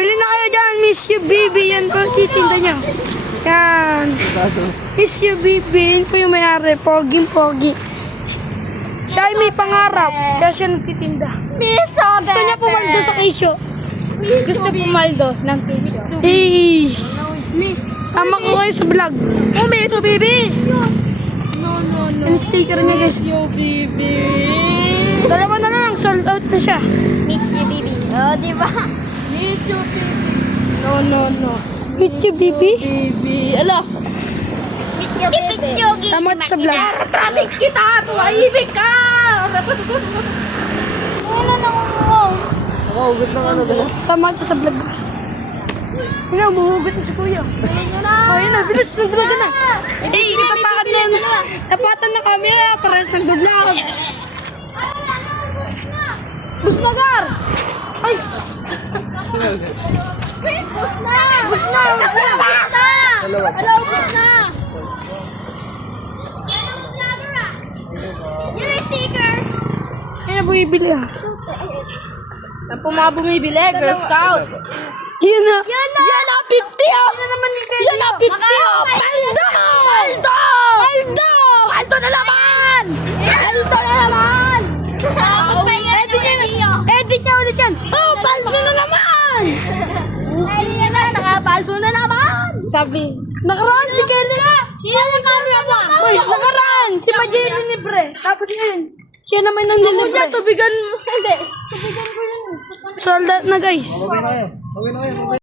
Bili na kayo dyan, Miss You Baby. Yan po titinda niya. Yan. Miss You Baby. Yan po yung mayari. Pogi. Siya ay may pangarap. Kaya siya nagtitinda. Gusto niya pumaldo sa kesyo. Gusto pumaldo ng kesyo. Hey. Sama ko kayo sa vlog. Oh, Miss You Baby! Yung sticker niya guys. Baby! Dalawa na lang. Sold out na siya. Miss You Baby. Oh, di ba? Miss You Baby. No. Miss You Baby. Baby. Ala. Miss You Baby. Tamat sa vlog. Ating kita! Tumaibig ka! Wala na ako. Nakahugot ng ano dala. Sama ka sa vlog. Yun na, mahugot na si kuya. Oh, yun na, bilis, nag-vlog ka na. Eh, natapakan na. Napatan na camera, parehas nag-vlog. Busnagar! Ay! Busna! Dalawa. Hello, Busna! Yun yung sticker! Ayun na, bumibili ah. Saan po mga bumibili? Girl Scout! Yun na. Yan na 50 oh! Yan na 50 oh! Paldo! Paldo na naman! Edit niya ulit yan. Oh, paldo na naman! Nakapaldo na naman! Sabi. Nakaraan si Kelly. Sino yung camera mo? Uy, nakaraan. Si Majeli libre. Tapos ngayon, siya naman nang nilibre. Tubigan mo. Hindi. Sold out na guys. Okay na kayo.